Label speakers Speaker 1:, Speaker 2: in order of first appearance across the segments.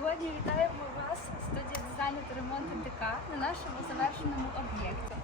Speaker 1: Сьогодні вітаємо вас в студії дизайну та ремонту ДК на нашому завершеному об'єкті.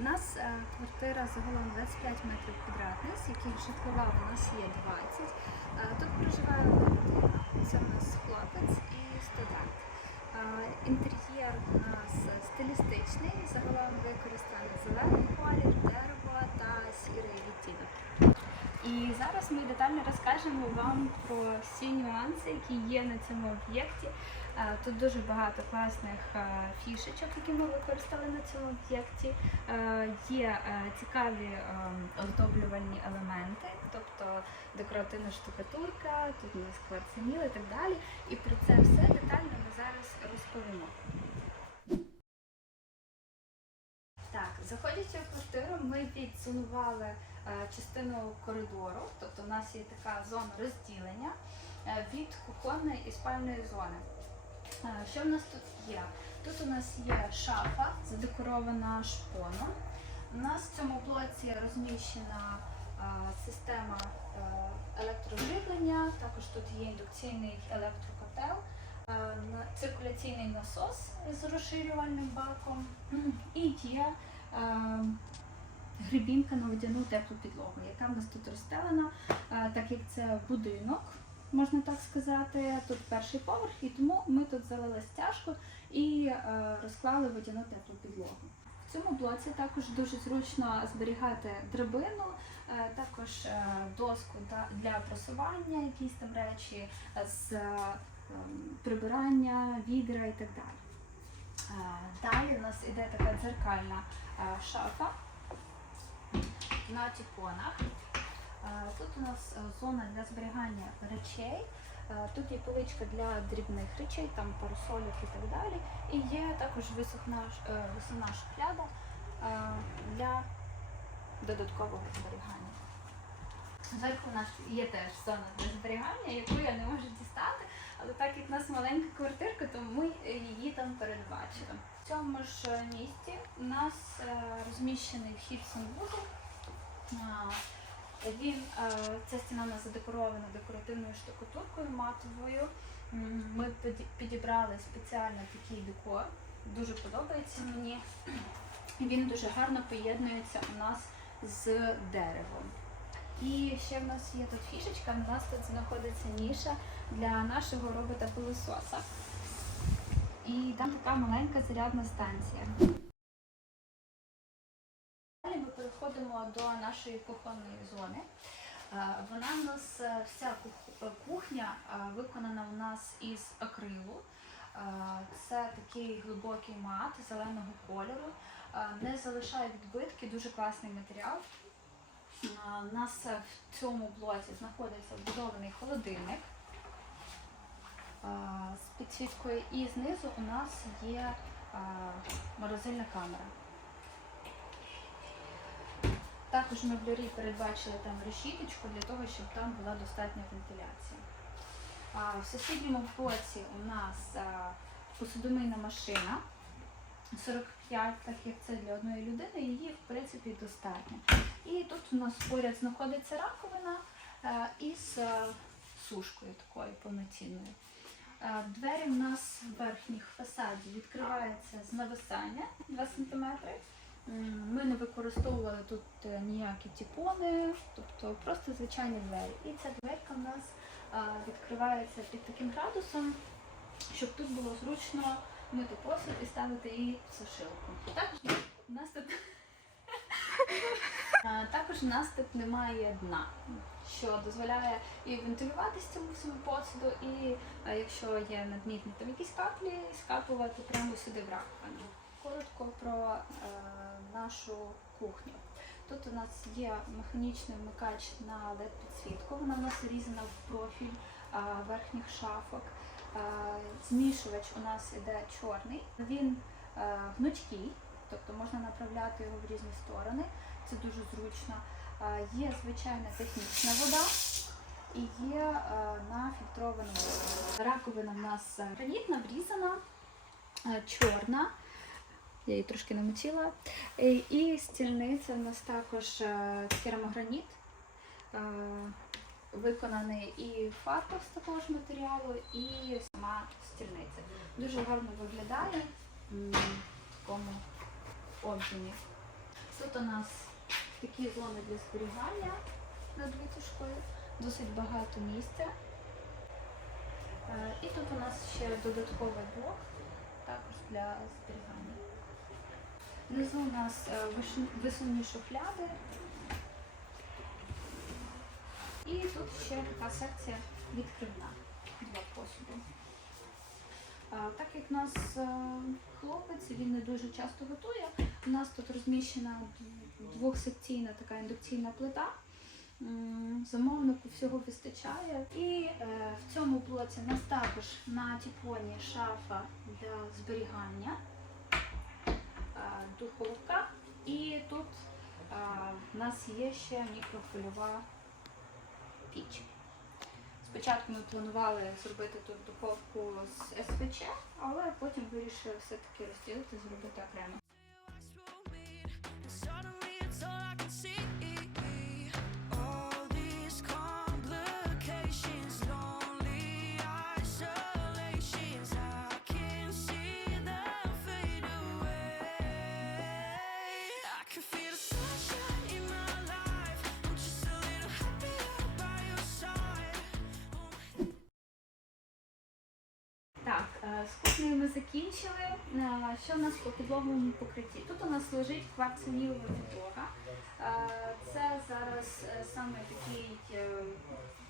Speaker 1: У нас е, квартира загалом 25 метрів квадратних, з яких житлова у нас є 20. Е, Тут проживає одна людина. Це у нас хлопець і студент. Е, Інтер'єр у нас стилістичний, загалом використаний зелений колір, дерево та сірий відтінок. І зараз ми детально розкажемо вам про всі нюанси, які є на цьому об'єкті. Тут дуже багато класних е, фішечок, які ми використали на цьому об'єкті. Е, Є е, цікаві е, оздоблювальні елементи, тобто декоративна штукатурка, тут у нас кварценіл і так далі. І про це все детально ми зараз розповімо. Так, заходячи в квартиру, ми відзонували е, частину коридору, тобто у нас є така зона розділення від кухонної і спальної зони. Що в нас тут є? Тут у нас є шафа, задекорована шпоном. У нас в цьому блоці розміщена система е, електроживлення, також тут є індукційний електрокотел, е, циркуляційний насос з розширювальним баком і є е, грибінка на водяну теплу підлогу, яка в нас тут розстелена, так як це будинок, можна так сказати. Тут перший поверх, і тому ми тут залили стяжку і е, розклали водяну теплу підлогу. В цьому блоці також дуже зручно зберігати драбину, е, також е, доску для просування, якісь там речі з прибирання, відра і так далі. Далі у нас іде така дзеркальна шафа на тіпонах. Е, Тут у нас е, зона для зберігання речей. Е, Тут є поличка для дрібних речей, там парасолік і так далі. І є також висохна, е, шухляда для додаткового зберігання. Зверху у нас є теж зона для зберігання, яку я не можу дістати, але так як в нас маленька квартирка, то ми її там передбачили. В цьому ж місці у нас розміщений вхід санвузол. Він, е, ця стіна у нас задекорована декоративною штукатуркою матовою. Ми підібрали спеціально такий декор. Дуже подобається мені. Він дуже гарно поєднується у нас з деревом. І ще в нас є тут фішечка, у нас тут знаходиться ніша для нашого робота пилососа. І там така маленька зарядна станція. Переходимо до нашої кухонної зони. Е, Вона у нас е, вся е, кухня виконана у нас із акрилу. Це такий глибокий мат зеленого кольору. Не залишає відбитки, дуже класний матеріал. У нас в цьому блоці знаходиться вбудований холодильник з підсвіткою, і знизу у нас є морозильна камера. Також меблярі передбачили там решіточку для того, щоб там була достатня вентиляція. А, в сусідньому блоці у нас посудомийна машина 45, так як це для одної людини, її в принципі достатньо. І тут у нас поряд знаходиться раковина із сушкою такою повноцінною. Двері у нас в верхніх фасаді відкриваються з нависання 2 см. Ми не використовували тут е, ніякі тіпони, тобто просто звичайні двері. І ця дверка в нас відкривається під таким градусом, щоб тут було зручно мити посуд і ставити її в сушилку. Також у нас тут також у нас тут немає дна, що дозволяє і вентилюватися цьому всьому посуду, і якщо є надмітні там якісь каплі, скапувати прямо сюди в раковину. Коротко про е, нашу кухню. Тут у нас є механічний вмикач на led підсвітку. Вона у нас різана в профіль а, верхніх шафок. А, змішувач у нас іде чорний. Він е, гнучкий, тобто можна направляти його в різні сторони. Це дуже зручно. Е, Є звичайна технічна вода і є е, на фільтровану. Раковина в нас гранітна, врізана, е, чорна. Я її трошки намочила. Е, І стільниця в нас також е, керамограніт. е, Виконаний і фарба з такого ж матеріалу, і сама стільниця. Дуже гарно виглядає в такому об'ємі. Тут у нас такі зони для зберігання над витяжкою, досить багато місця. І тут у нас ще додатковий блок, також для зберігання. Внизу у нас е, висувні шухляди. І тут ще така секція відкривна для посуду. Так як в нас е, хлопець, він не дуже часто готує. У нас тут розміщена двохсекційна така індукційна плита. Замовнику всього вистачає. І е, в цьому блоці у нас також на тіпоні шафа для зберігання, е, духовка. І тут в нас є ще мікрохвильова піч. Спочатку ми планували зробити тут духовку з СВЧ, але потім вирішили все-таки розділити, зробити окремо. З кухнею ми закінчили. Е, Що в нас по підлоговому покритті? Тут у нас лежить кварцинілова підлога. Е, Це зараз е, саме такий е,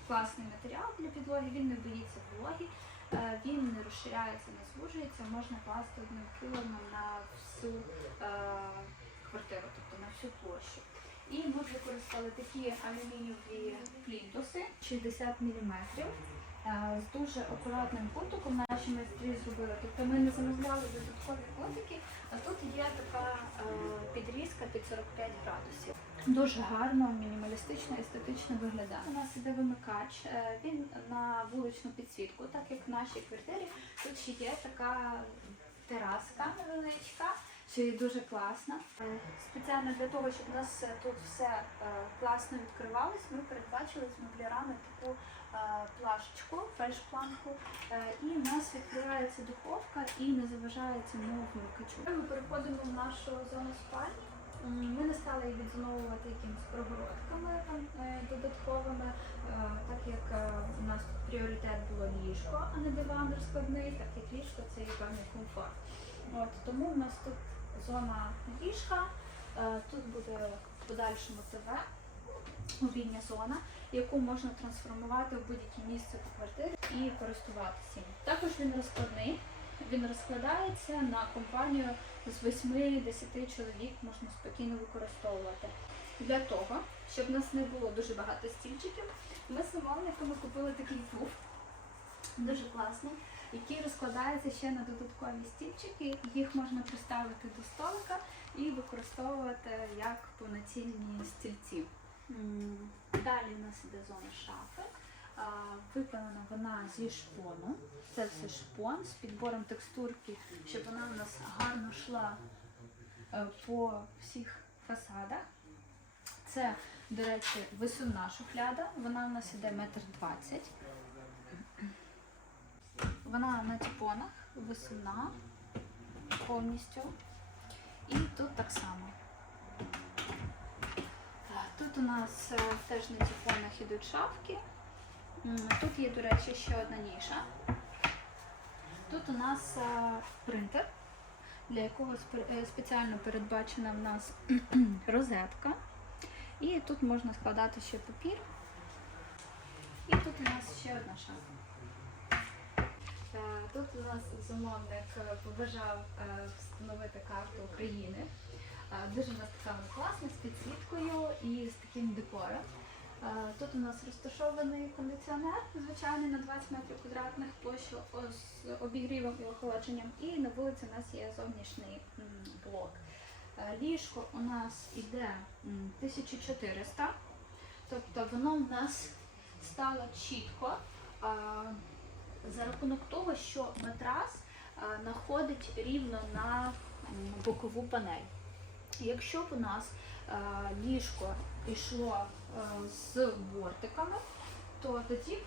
Speaker 1: класний матеріал для підлоги. Він не боїться вологи, е, він не розширяється, не звужується, можна класти одним килимом на всю е, квартиру, тобто на всю площу. І ми використали такі алюмінієві плінтуси 60 мм е, з дуже акуратним кутиком наші майстри зробили. Тобто ми не замовляли додаткові кутики, а тут є така е, підрізка під 45 градусів. Дуже гарно, мінімалістично, естетично виглядає. У нас іде вимикач, е, він на вуличну підсвітку, так як в нашій квартирі тут ще є така тераска невеличка, що є дуже класна. Е, Спеціально для того, щоб у нас е, тут все е, класно відкривалось, ми передбачили з меблярами таку плашечку, фальшпланку, і в нас відкривається духовка і не заважає цьому вмикачу. Ми переходимо в нашу зону спальні. Ми не стали її відзоновувати якимись прогородками додатковими, так як у нас пріоритет було ліжко, а не диван розкладний, так як ліжко це є певний комфорт. От, тому у нас тут зона ліжка, е, тут буде в подальшому ТВ, обідня зона, яку можна трансформувати в будь-яке місце по квартирі і користуватися. Також він розкладний. Він розкладається на компанію з 8-10 чоловік, можна спокійно використовувати. Для того, щоб в нас не було дуже багато стільчиків, ми з замовниками купили такий пуф, дуже класний, який розкладається ще на додаткові стільчики. Їх можна приставити до столика і використовувати як повноцінні стільці. Далі у нас іде зона шафи. Виконана вона зі шпону. Це все шпон з підбором текстурки, щоб вона у нас гарно йшла е, по всіх фасадах. Це, до речі, висувна шухляда. Вона у нас іде метр двадцять. Вона на тіпонах, висувна повністю. І тут так само. Тут у нас е, теж на тіпонах ідуть шафки. Тут є, до речі, ще одна ніша. Тут у нас е, принтер, для якого е, спеціально передбачена в нас розетка. І тут можна складати ще папір. І тут у нас ще одна шафа. Тут у нас замовник е, побажав е, встановити карту України. Е, Дуже у нас така класна з підсвіткою і з таким декором. Тут у нас розташований кондиціонер, звичайний на 20 метрів квадратних площу з обігрівом і охолодженням. І на вулиці у нас є зовнішній блок. Ліжко у нас іде 1400, тобто воно у нас стало чітко за рахунок того, що матрас а, знаходить рівно на бокову панель. Якщо б у нас е, ліжко йшло е, з бортиками, то тоді б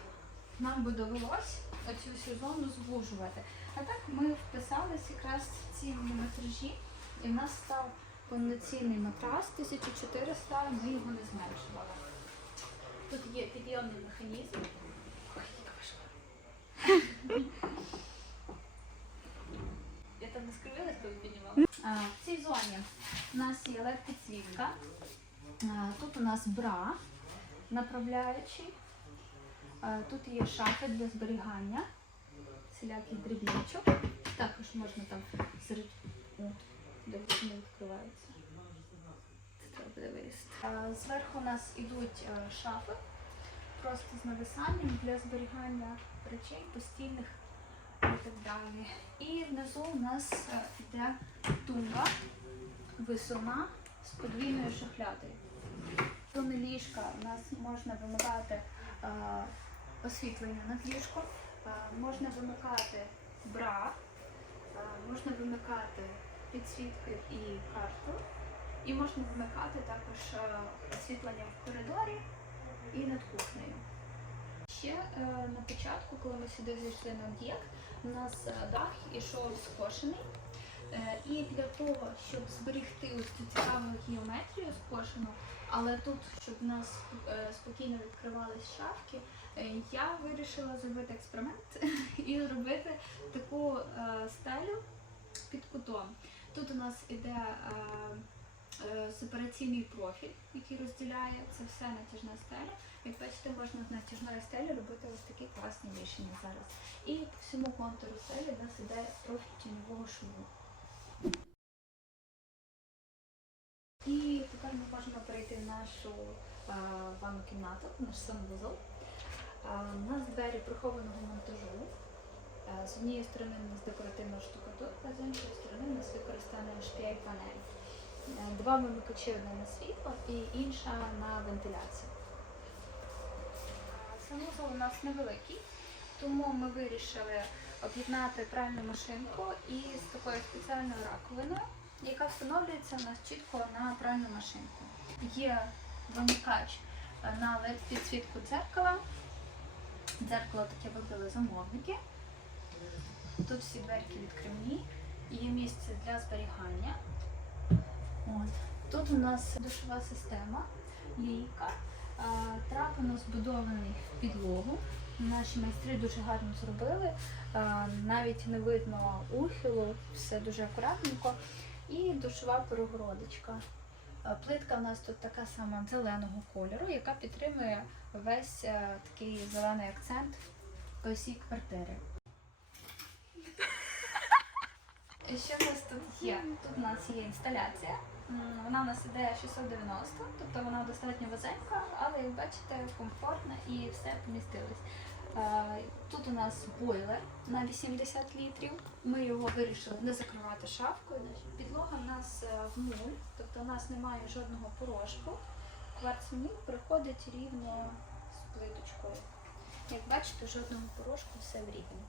Speaker 1: нам би довелось оцю всю зону звужувати. А так ми вписались якраз в ці міліметражі, і в нас став повноцінний матрас 1400, ми його не зменшували. Тут є підйомний механізм. Я там не скривилась, коли піднімала. В цій зоні у нас є LED-підсвітка. Тут у нас бра направляючий. Тут є шафи для зберігання, всілякий дрібничок. Також можна там серед. О, дивіться, не відкривається. Це треба буде вирізати. Зверху у нас йдуть е, шафи, просто з нависанням для зберігання речей, постільних і так далі. І внизу у нас е, йде тумба, висуна з подвійною шухлядою. Зони ліжка у нас можна вимикати е, освітлення над ліжком, е, можна вимикати бра, е, можна вимикати підсвітки і карту, і можна вимикати також е, освітлення в коридорі і над кухнею. Ще е, на початку, коли ми сюди зайшли на об'єкт, у нас е, дах ішов скошений. Е, І для того, щоб зберегти ось цю цікаву геометрію скошену, але тут, щоб у нас е, спокійно відкривались шафки, е, я вирішила зробити експеримент і зробити таку е, стелю під кутом. Тут у нас іде е, сепараційний профіль, який розділяє це все натяжна стеля. Як бачите, можна з натяжної стелі робити ось такі класні рішення зараз. І по всьому контуру стелі у нас іде профіль тіньового шву. І тепер ми можемо перейти в нашу е, ванну кімнату, в наш санвузол. Е, У нас двері прихованого монтажу. Е, З однієї сторони у нас декоративна штукатурка, з іншої сторони у нас використана шпія панель. Два вимикачі одне на світло і інша на вентиляцію. Санвузол у нас невеликий, тому ми вирішили об'єднати пральну машинку із такою спеціальною раковиною, яка встановлюється у нас чітко на пральну машинку. Є вимикач на підсвітку дзеркала. Дзеркало таке вибрали замовники. Тут всі дверки відкривні, є місце для зберігання. От. Тут у нас душова система, лійка, трап у нас збудований в підлогу. Наші майстри дуже гарно зробили. Навіть не видно ухилу, все дуже акуратненько. І душова перегородочка. Плитка у нас тут така сама зеленого кольору, яка підтримує весь е, такий зелений акцент по квартири. І Що в нас тут є? Тут у нас є інсталяція. Вона у нас іде 690, тобто вона достатньо вузенька, але як бачите, комфортна і все помістилось. Е, Тут у нас бойлер на 80 літрів. Ми його вирішили не закривати шафкою. Підлога у нас е, в нуль, тобто у нас немає жодного порошку. Кварцміл приходить рівно з плиточкою. Як бачите, жодного порошку все в рівні.